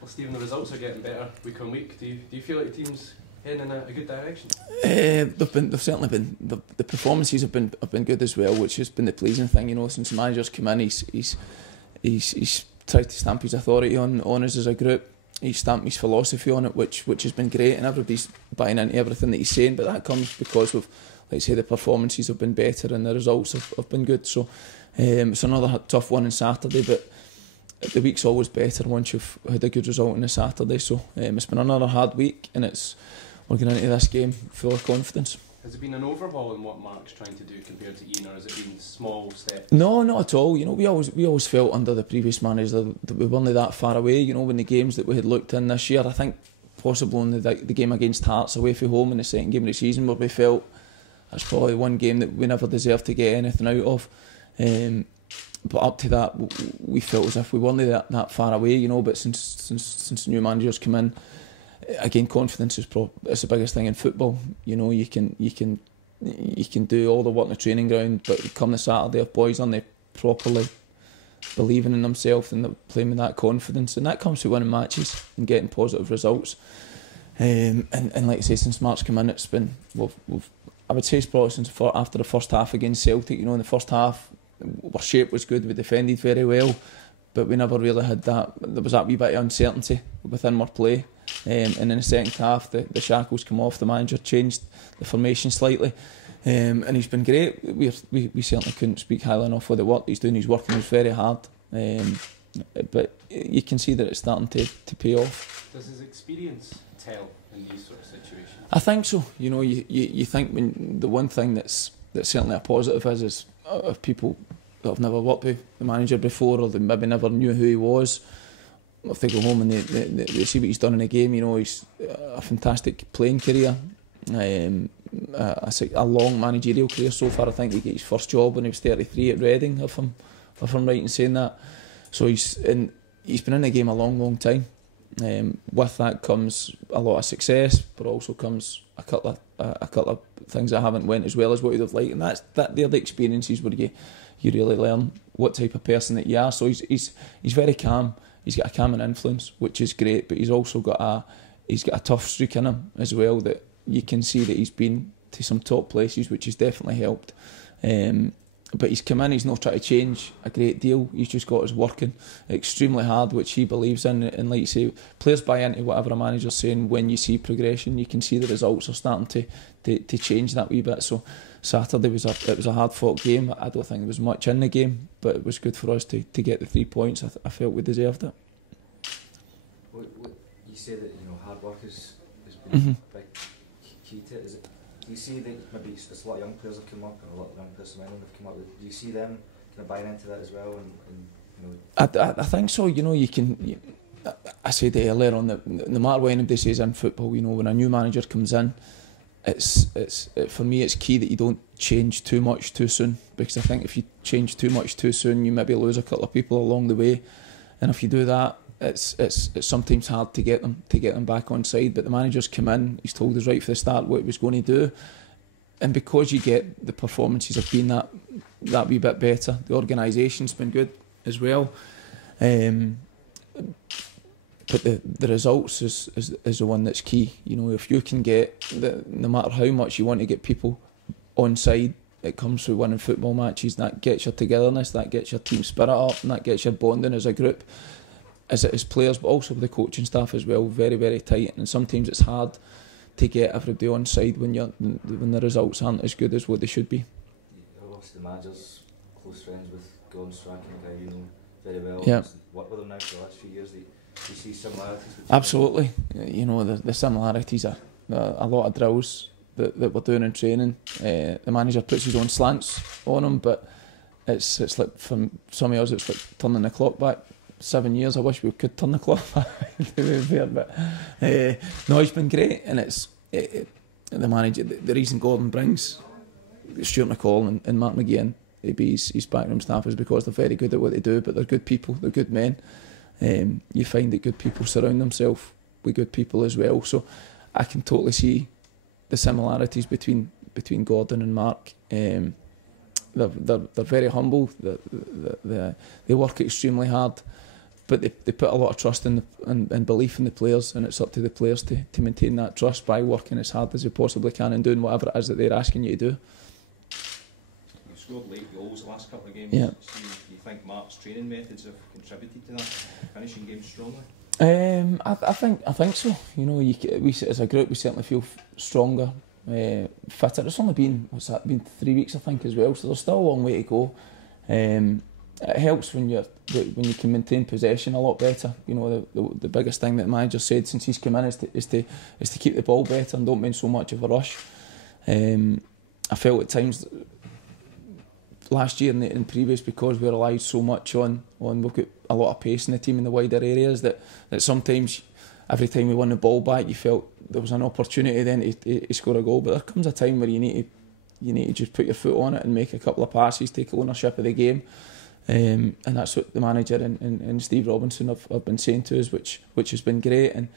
Well, Stephen, the results are getting better week on week. Do you feel like the team's heading in a good direction? They've certainly been. The performances have been good as well, which has been the pleasing thing. You know, since the manager's come in, he's tried to stamp his authority on us as a group. He's stamped his philosophy on it, which has been great, and everybody's buying into everything that he's saying. But that comes because of, like I say, the performances have been better and the results have been good. So it's another tough one on Saturday, but the week's always better once you've had a good result on a Saturday. So it's been another hard week, and we're going into this game full of confidence. Has it been an overhaul in what Mark's trying to do compared to Ian, or has it been small steps? No, not at all. You know, we always felt under the previous manager that we weren't that far away. You know, when the games that we had looked in this year, I think possibly in the game against Hearts away from home in the second game of the season, where we felt that's probably the one game that we never deserved to get anything out of. But up to that, we felt as if we weren't that far away. You know, but since new managers come in, again, confidence is it's the biggest thing in football. You know, you can do all the work on the training ground, but come the Saturday, if boys aren't properly believing in themselves and they're playing with that confidence, and that comes from winning matches and getting positive results. And like I say, since Mark's come in, it's been I would say it's probably since after the first half against Celtic. You know, in the first half, our shape was good, we defended very well, but we never really had that. There was that wee bit of uncertainty within our play. And in the second half, the shackles come off. The manager changed the formation slightly, and he's been great. We certainly couldn't speak highly enough of the work he's doing. He's working very hard, but you can see that it's starting to pay off. Does his experience tell in these sort of situations? I think so. You know, you think when the one thing that's certainly a positive is of people that have never worked with the manager before, or they maybe never knew who he was. If they go home and they see what he's done in a game, you know, he's a fantastic playing career, a long managerial career so far. I think he got his first job when he was 33 at Reading, if I'm right in saying that. So he's been in the game a long time. With that comes a lot of success, but also comes a couple of things that haven't went as well as what he'd have liked, and they're the experiences where you really learn what type of person that you are. So he's very calm. He's got a calming influence, which is great, but he's also got a tough streak in him as well, that you can see that he's been to some top places, which has definitely helped. But he's come in, he's not trying to change a great deal. He's just got us working extremely hard, which he believes in. And like you say, players buy into whatever a manager's saying. When you see progression, you can see the results are starting to change that wee bit. So Saturday was a hard fought game. I don't think there was much in the game, but it was good for us to get the 3 points. I felt we deserved it. What you say that hard work has been a big key to it. Do you see that maybe it's a lot of young players have come up, and a lot of young players have come up? Do you see them kind of buying into that as well? I think so. You know, I said earlier on that no matter what anybody says in football, you know, when a new manager comes in, for me it's key that you don't change too much too soon, because I think if you change too much too soon, you maybe lose a couple of people along the way, and if you do that, it's sometimes hard to get them back on side. But the manager's come in, he's told us right from the start what he was going to do, and because you get the performances have been that wee bit better, the organisation's been good as well, but the results is the one that's key. You know, if you can get no matter how much you want to get people on side, it comes through winning football matches. That gets your togetherness, that gets your team spirit up, and that gets your bonding as a group, as players, but also with the coaching staff as well, very, very tight. And sometimes it's hard to get everybody on side when the results aren't as good as what they should be. Obviously the manager's close friends with Gordon Strachan, a guy you know very well. Yeah. Worked with him now for the last few years. Do you see similarities between Absolutely. You know, the similarities are a lot of drills that we're doing in training. The manager puts his own slants on them, but it's like, from some of us, it's like turning the clock back 7 years. I wish we could turn the clock back to be fair, but no, he's been great, and the manager. The reason Gordon brings Stuart McCall and Mark McGeehan, his backroom staff, is because they're very good at what they do, but they're good people, they're good men. You find that good people surround themselves with good people as well. So I can totally see the similarities between Gordon and Mark. They're very humble. They work extremely hard, but they put a lot of trust and belief in the players, and it's up to the players to maintain that trust by working as hard as they possibly can and doing whatever it is that they're asking you to do. You've scored late goals the last couple of games. Yeah. So you think Mark's training methods have contributed to that, finishing games strongly? I think so. You know, we as a group we certainly feel stronger, fitter. It's only been 3 weeks, I think, as well. So there's still a long way to go. It helps when you can maintain possession a lot better. You know, the biggest thing that the manager said since he's come in is to keep the ball better and don't make so much of a rush. I felt at times last year and previous, because we relied so much on we've got a lot of pace in the team in the wider areas, that sometimes every time we won the ball back you felt there was an opportunity then to score a goal. But there comes a time where you need to just put your foot on it and make a couple of passes, take ownership of the game. And that's what the manager and Steve Robinson have been saying to us, which has been great. And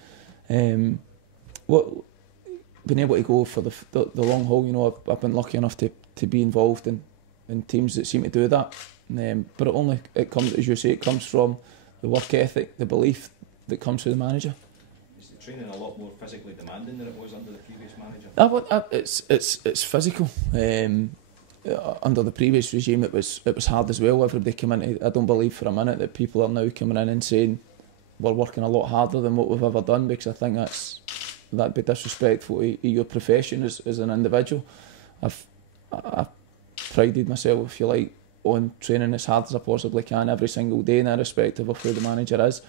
being able to go for the long haul, you know, I've been lucky enough to be involved in teams that seem to do that. But it comes, as you say, it comes from the work ethic, the belief that comes through the manager. Is the training a lot more physically demanding than it was under the previous manager? It's physical. Under the previous regime, it was hard as well. Everybody came in. I don't believe for a minute that people are now coming in and saying we're working a lot harder than what we've ever done, because I think that'd be disrespectful to your profession as an individual. I've prided myself, if you like, on training as hard as I possibly can every single day, irrespective of who the manager is.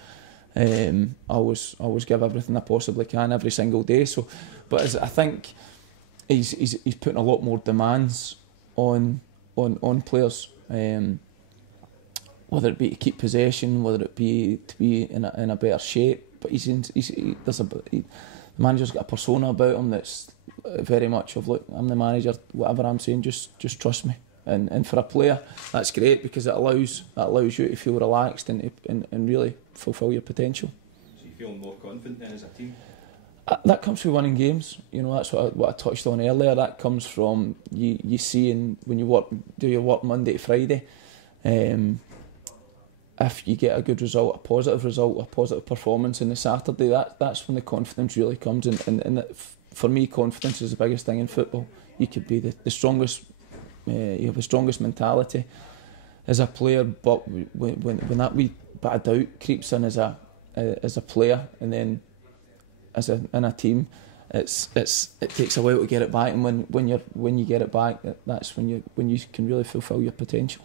I always give everything I possibly can every single day. So, but I think he's putting a lot more demands on players, whether it be to keep possession, whether it be to be in a better shape. But the manager's got a persona about him that's very much of, look, I'm the manager, whatever I'm saying, just trust me. And for a player, that's great, because it allows you to feel relaxed and really fulfil your potential. So you feel more confident then as a team? That comes from winning games. You know, that's what I touched on earlier. That comes from you seeing when you do your work Monday to Friday. If you get a good result, a positive performance on the Saturday, that's when the confidence really comes. And for me, confidence is the biggest thing in football. You could be the strongest, you have the strongest mentality as a player, but when that wee bit of doubt creeps in as a player, and then in a team, it takes a while to get it back. And when you get it back, that's when you can really fulfil your potential.